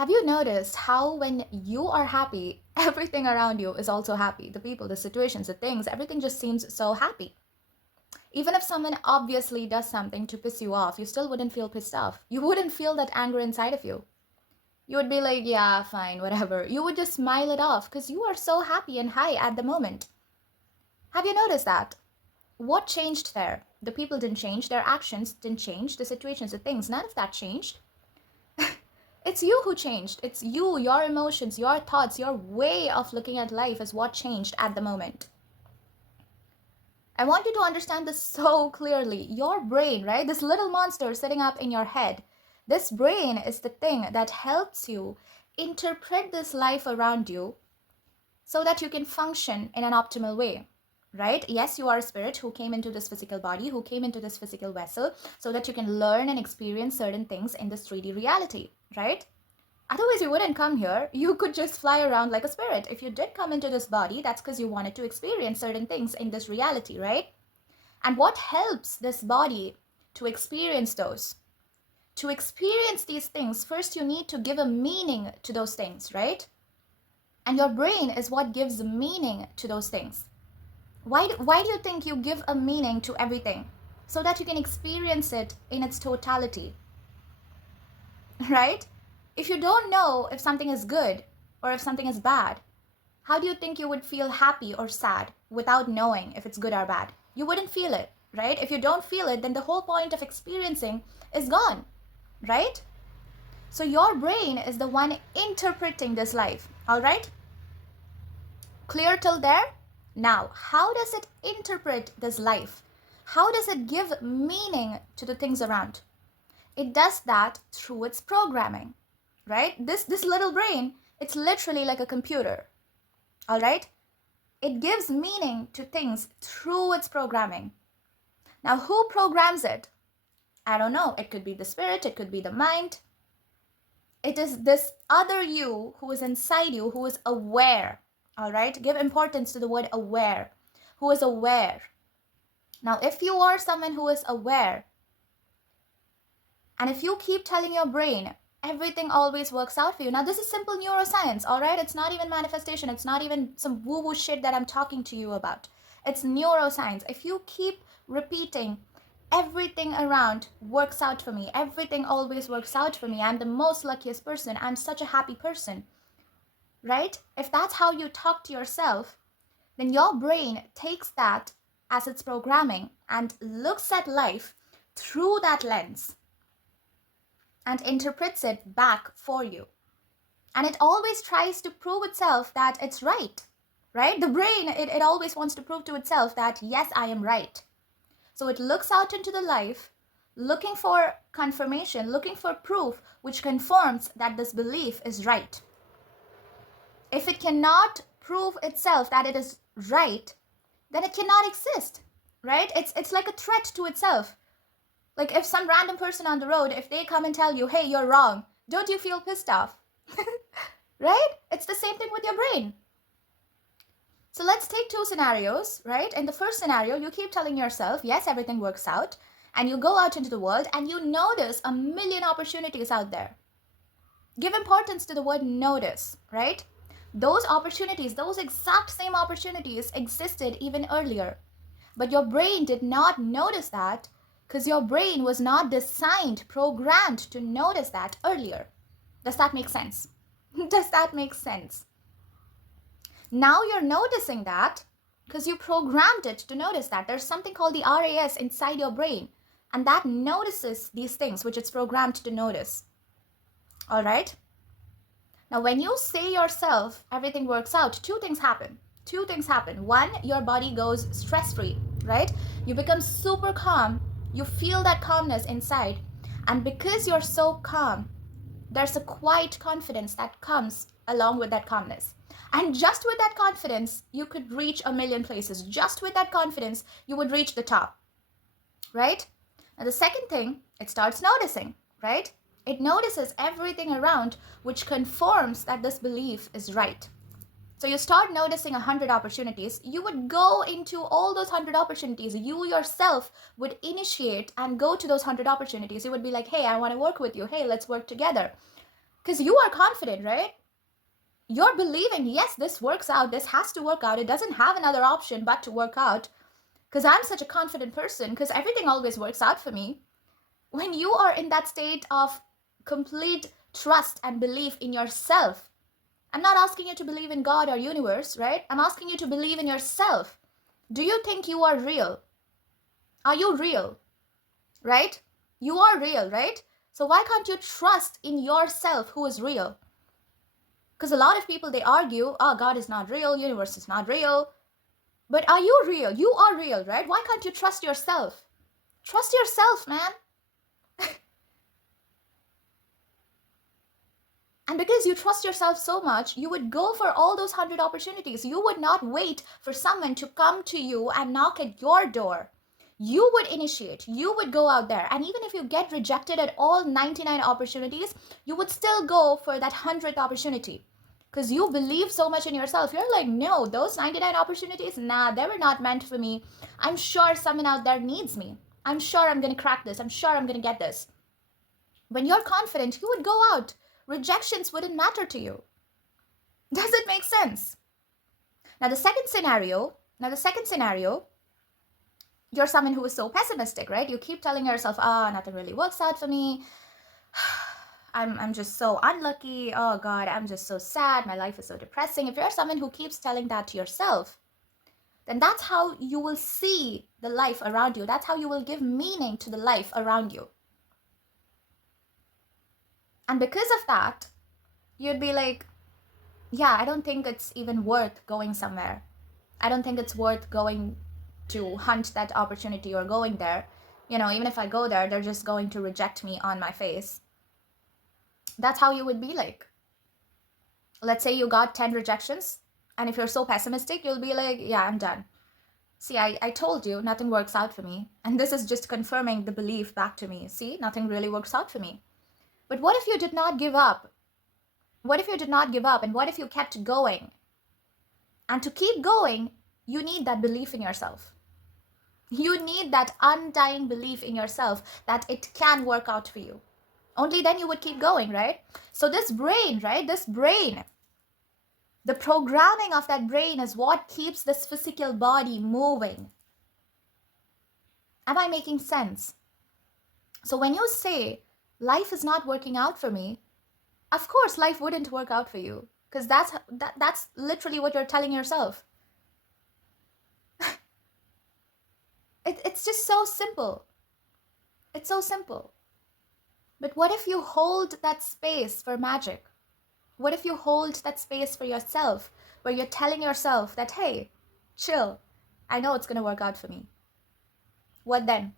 Have you noticed how when you are happy, everything around you is also happy? The people, the situations, the things, everything just seems so happy. Even if someone obviously does something to piss you off, you still wouldn't feel pissed off. You wouldn't feel that anger inside of you. You would be like, yeah, fine, whatever. You would just smile it off because you are so happy and high at the moment. Have you noticed that? What changed there? The people didn't change, their actions didn't change, the situations, the things, none of that changed. It's you who changed. It's you, your emotions, your thoughts, your way of looking at life is what changed at the moment. I want you to understand this so clearly. Your brain, right? This little monster sitting up in your head, this brain is the thing that helps you interpret this life around you so that you can function in an optimal way. Right? Yes, you are a spirit who came into this physical body, who came into this physical vessel, so that you can learn and experience certain things in this 3D reality, right? Otherwise, you wouldn't come here. You could just fly around like a spirit. If you did come into this body, that's because you wanted to experience certain things in this reality, right? And what helps this body to experience those? To experience these things, first you need to give a meaning to those things, right? And your brain is what gives meaning to those things. Why do you think you give a meaning to everything? So that you can experience it in its totality, right? If you don't know if something is good or if something is bad, how do you think you would feel happy or sad without knowing if it's good or bad? You wouldn't feel it, right? If you don't feel it, then the whole point of experiencing is gone, right? So your brain is the one interpreting this life, all right? Clear till there? Now, how does it interpret this life? How does it give meaning to the things around? It does that through its programming, right? This little brain, it's literally like a computer, all right? It gives meaning to things through its programming. Now, who programs it? I don't know. It could be the spirit, it could be the mind. It is this other you who is inside you who is aware, all right? Give importance to the word aware. Who is aware? Now, if you are someone who is aware, and if you keep telling your brain, everything always works out for you. Now, this is simple neuroscience, all right? It's not even manifestation. It's not even some woo-woo shit that I'm talking to you about. It's neuroscience. If you keep repeating, everything around works out for me, everything always works out for me, I'm the most luckiest person, I'm such a happy person, right? If that's how you talk to yourself, then your brain takes that as its programming and looks at life through that lens and interprets it back for you. And it always tries to prove itself that it's right? The brain, it always wants to prove to itself that, yes, I am right. So it looks out into the life, looking for confirmation, looking for proof which confirms that this belief is right. If it cannot prove itself that it is right, then it cannot exist, right? It's like a threat to itself. Like if some random person on the road, if they come and tell you, hey, you're wrong, don't you feel pissed off? Right? It's the same thing with your brain. So let's take two scenarios, right? In the first scenario, you keep telling yourself, yes, everything works out, and you go out into the world and you notice a million opportunities out there. Give importance to the word notice, right? Those opportunities, those exact same opportunities existed even earlier. But your brain did not notice that because your brain was not designed, programmed to notice that earlier. Does that make sense? Does that make sense? Now you're noticing that because you programmed it to notice that. There's something called the RAS inside your brain, and that notices these things which it's programmed to notice. All right? Now, when you say yourself, everything works out, two things happen. One, your body goes stress-free, right? You become super calm. You feel that calmness inside. And because you're so calm, there's a quiet confidence that comes along with that calmness. And just with that confidence, you could reach a million places. Just with that confidence, you would reach the top, right? And the second thing, it starts noticing, right? It notices everything around which confirms that this belief is right. So you start noticing 100 opportunities. You would go into all those 100 opportunities. You yourself would initiate and go to those 100 opportunities. You would be like, hey, I want to work with you. Hey, let's work together. Because you are confident, right? You're believing, yes, this works out, this has to work out, it doesn't have another option but to work out, because I'm such a confident person, because everything always works out for me. When you are in that state of complete trust and belief in yourself, I'm not asking you to believe in God or universe, right? I'm asking you to believe in yourself. Do you think you are real? Are you real? Right? You are real, right? So why can't you trust in yourself who is real? Because a lot of people, they argue, oh, God is not real, universe is not real. But are you real? You are real, right? Why can't you trust yourself? Trust yourself, man. And because you trust yourself so much, you would go for all those 100 opportunities. You would not wait for someone to come to you and knock at your door. You would initiate, you would go out there. And even if you get rejected at all 99 opportunities, you would still go for that 100th opportunity. Because you believe so much in yourself. You're like, no, those 99 opportunities, nah, they were not meant for me. I'm sure someone out there needs me. I'm sure I'm going to crack this. I'm sure I'm going to get this. When you're confident, you would go out. Rejections wouldn't matter to you. Does it make sense? Now the second scenario, you're someone who is so pessimistic, right? You keep telling yourself, nothing really works out for me. I'm just so unlucky. Oh God, I'm just so sad. My life is so depressing. If you're someone who keeps telling that to yourself, then that's how you will see the life around you. That's how you will give meaning to the life around you. And because of that, you'd be like, yeah, I don't think it's even worth going somewhere. I don't think it's worth going to hunt that opportunity or going there. Even if I go there, they're just going to reject me on my face. That's how you would be like. Let's say you got 10 rejections, and if you're so pessimistic, you'll be like, yeah, I'm done. See, I told you nothing works out for me. And this is just confirming the belief back to me. See, nothing really works out for me. But what if you did not give up? What if you did not give up? And what if you kept going? And to keep going, you need that belief in yourself. You need that undying belief in yourself that it can work out for you. Only then you would keep going, right? So this brain, right? The programming of that brain is what keeps this physical body moving. Am I making sense? So when you say, life is not working out for me, of course life wouldn't work out for you, because that's literally what you're telling yourself. It's just so simple. It's so simple. But what if you hold that space for magic? What if you hold that space for yourself, where you're telling yourself that, hey, chill, I know it's going to work out for me. What then?